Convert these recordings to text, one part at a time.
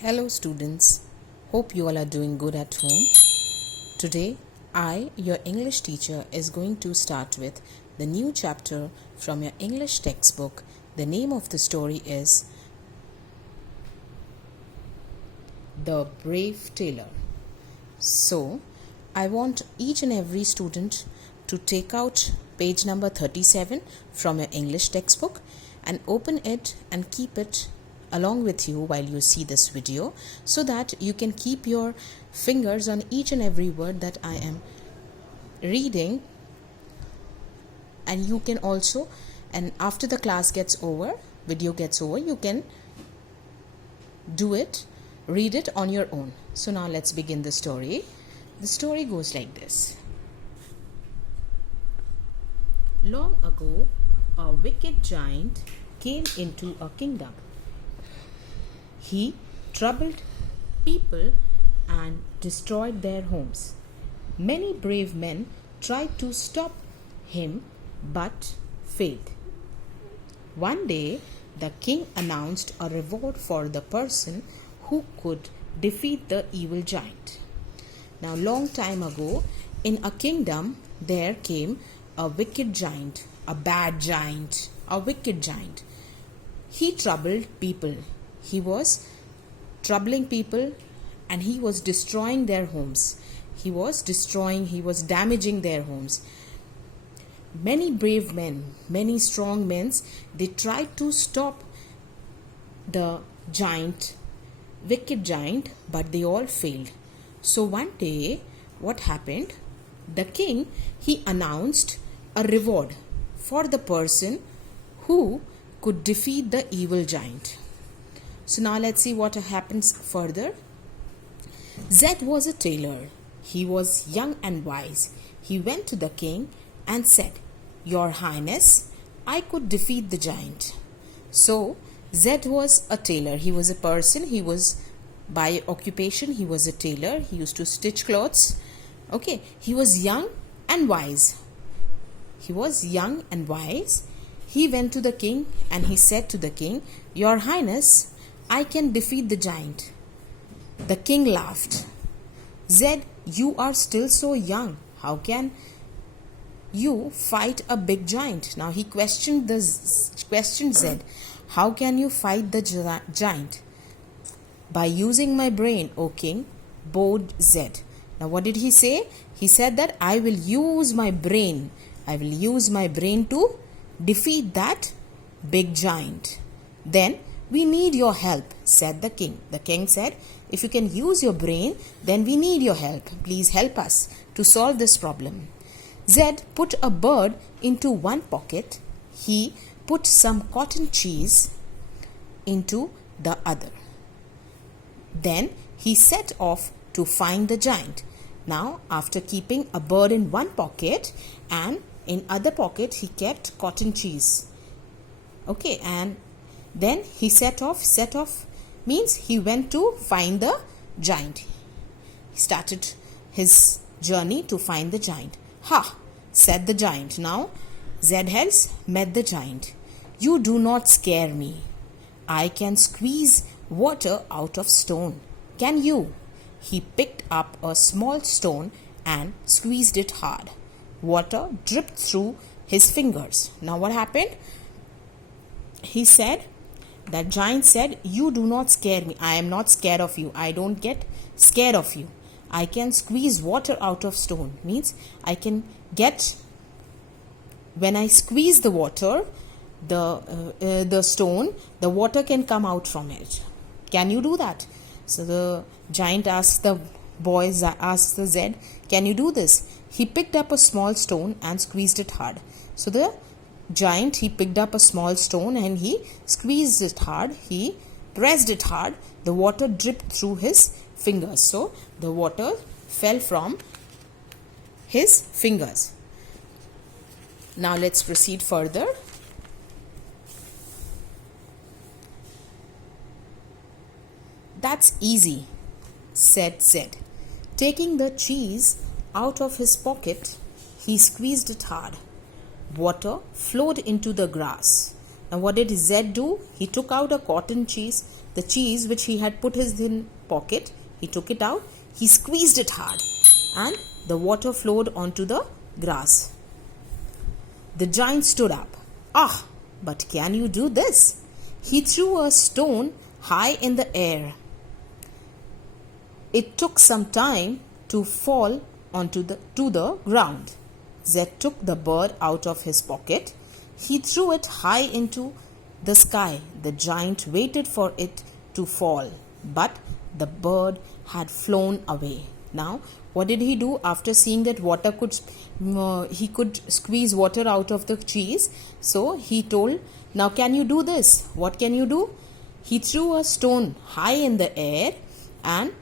Hello students, hope you all are doing good at home. Today I, your English teacher, is going to start with the new chapter from your English textbook. The name of the story is The Brave Tailor. So I want each and every student to take out page number 37 from your English textbook and open it and keep it along with you while you see this video, so that you can keep your fingers on each and every word that I am reading, and you can also, and after the class gets over, video gets over, you can read it on your own. So now let's begin the story. The story goes like this. Long ago, a wicked giant came into a kingdom. He troubled people and destroyed their homes. Many brave men tried to stop him but failed. One day, the king announced a reward for the person who could defeat the evil giant. Now, long time ago, in a kingdom, there came a wicked giant, a bad giant, a wicked giant. He troubled people. He was troubling people and he was destroying their homes. He was damaging their homes. Many brave men, many strong men, they tried to stop the giant, wicked giant, but they all failed. So one day, what happened? The king, he announced a reward for the person who could defeat the evil giant. So now let's see what happens further. Zed was a tailor. He was young and wise. He went to the king and said, "Your Highness, I could defeat the giant." So Zed was a tailor. He was a person. He was, by occupation, he was a tailor. He used to stitch clothes. Okay. He was young and wise. He went to the king and he said to the king, "Your Highness, I can defeat the giant." The king laughed. "Zed, you are still so young. How can you fight a big giant?" Now he questioned Zed. "How can you fight the giant?" "By using my brain, O king," bowed Zed. Now what did he say? He said that I will use my brain. I will use my brain to defeat that big giant. "Then we need your help," said the king. The king said, "If you can use your brain, then we need your help. Please help us to solve this problem." Zed put a bird into one pocket. He put some cotton cheese into the other. Then he set off to find the giant. Now, after keeping a bird in one pocket and in other pocket, he kept cotton cheese. Okay, and then he set off means he went to find the giant. He started his journey to find the giant. "Ha," said the giant. Now Zed has met the giant. "You do not scare me. I can squeeze water out of stone. Can you?" He picked up a small stone and squeezed it hard. Water dripped through his fingers. Now what happened? That giant said, "You do not scare me. I am not scared of you. I don't get scared of you. I can squeeze water out of stone." Means I can get, when I squeeze the water, the stone, the water can come out from it. Can you do that? So the giant asked the Zed, "Can you do this?" He picked up a small stone and squeezed it hard. So the giant, he picked up a small stone and he squeezed it hard. He pressed it hard. The water dripped through his fingers. So the water fell from his fingers. Now let's proceed further. "That's easy," said Zed. Taking the cheese out of his pocket, he squeezed it hard. Water flowed into the grass. And what did Zed do? He took out a cotton cheese, the cheese which he had put his in pocket, he took it out, he squeezed it hard, and the water flowed onto the grass. The giant stood up. Ah, but can you do this? He threw a stone high in the air. It took some time to fall to the ground. Zed took the bird out of his pocket. He threw it high into the sky. The giant waited for it to fall, but the bird had flown away. Now, what did he do after seeing that he could squeeze water out of the cheese? So he told, now can you do this? What can you do? He threw a stone high in the air, and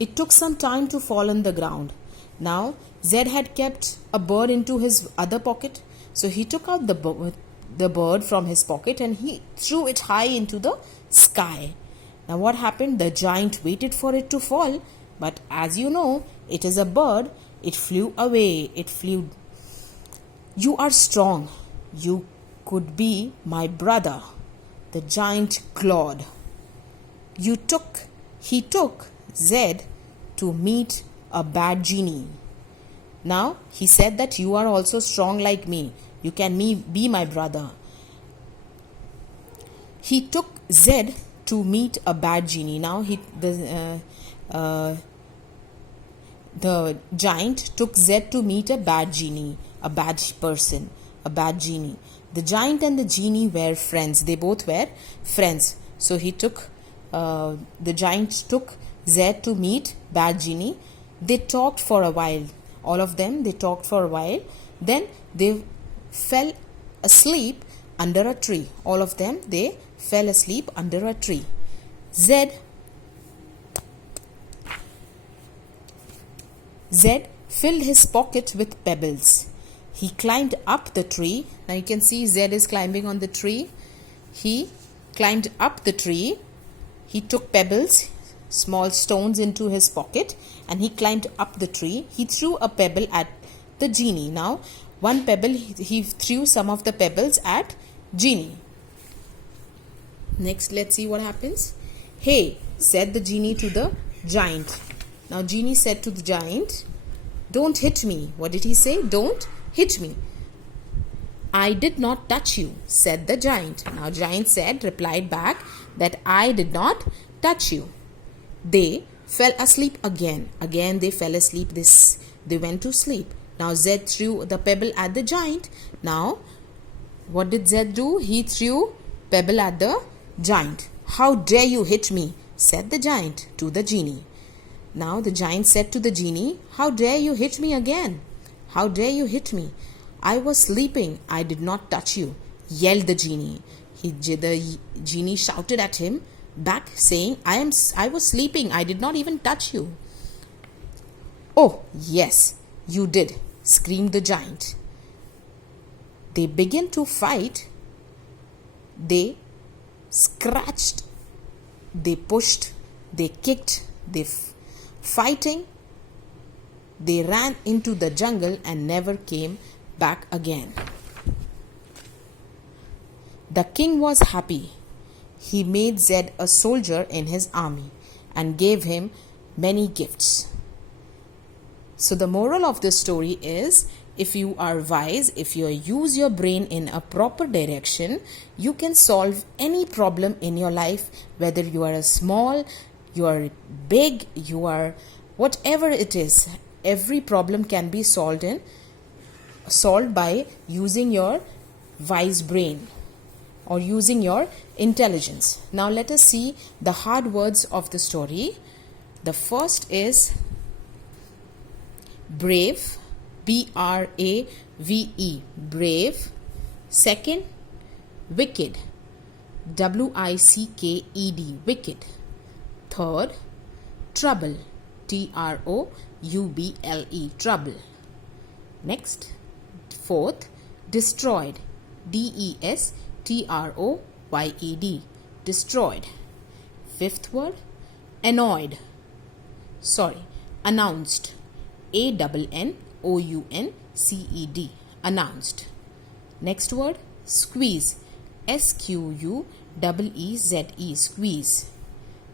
it took some time to fall on the ground. Now, Zed had kept a bird into his other pocket. So he took out the bird from his pocket and he threw it high into the sky. Now what happened? The giant waited for it to fall. But as you know, it is a bird. It flew away. It flew. You are strong. You could be my brother. The giant clawed. He took Zed to meet a bad genie. Now he said that you are also strong like me. You can be my brother. He took Zed to meet a bad genie. Now the giant took Zed to meet a bad genie, a bad person, a bad genie. The giant and the genie were friends. They both were friends. So the giant took Zed to meet bad genie. They talked for a while. All of them, they talked for a while. Then they fell asleep under a tree. All of them, they fell asleep under a tree. Zed filled his pocket with pebbles. He climbed up the tree. Now you can see Zed is climbing on the tree. He climbed up the tree. He took pebbles, small stones, into his pocket, and he climbed up the tree. He threw a pebble at the genie. Now one pebble, he threw some of the pebbles at genie. Next, let's see what happens. Hey, said the genie to the giant. Now genie said to the giant, don't hit me. What did he say? Don't hit me. I did not touch you, said the giant. Now giant replied back that I did not touch you. They fell asleep again. Again they fell asleep. They went to sleep. Now Zed threw the pebble at the giant. Now what did Zed do? He threw pebble at the giant. How dare you hit me, said the giant to the genie. Now the giant said to the genie, how dare you hit me again? How dare you hit me? I was sleeping. I did not touch you, yelled the genie. The genie shouted at him back, saying, I was sleeping. I did not even touch you. Oh, yes, you did, screamed the giant. They began to fight. They scratched, they pushed, they kicked, fighting. They ran into the jungle and never came back again. The king was happy. He made Zed a soldier in his army and gave him many gifts. So the moral of this story is, if you are wise, if you use your brain in a proper direction, you can solve any problem in your life, whether you are small, you are big, you are whatever it is. Every problem can be solved by using your wise brain or using your intelligence. Now let us see the hard words of the story. The first is brave, B-R-A-V-E, brave. Second, wicked, W-I-C-K-E-D, wicked. Third, trouble, T-R-O-U-B-L-E, trouble. Next, fourth, destroyed, D-E-S-T-R-O-Y-E-D, destroyed. Fifth word, announced, A-N-N-O-U-N-C-E-D, announced. Next word, squeeze, S-Q-U-E-E-Z-E, E-E-Z-E, squeeze.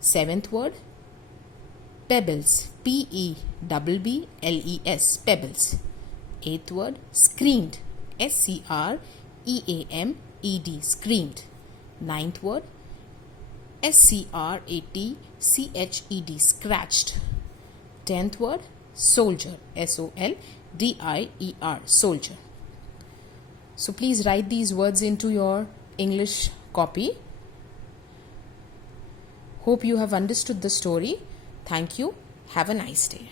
Seventh word, pebbles, P-E-B-B-L-E-S, pebbles. Eighth word, screamed, S-C-R-E-A-M-E-D, screamed. Ninth word, S-C-R-A-T-C-H-E-D, scratched. Tenth word, soldier, S-O-L-D-I-E-R, soldier. So please write these words into your English copy. Hope you have understood the story. Thank you. Have a nice day.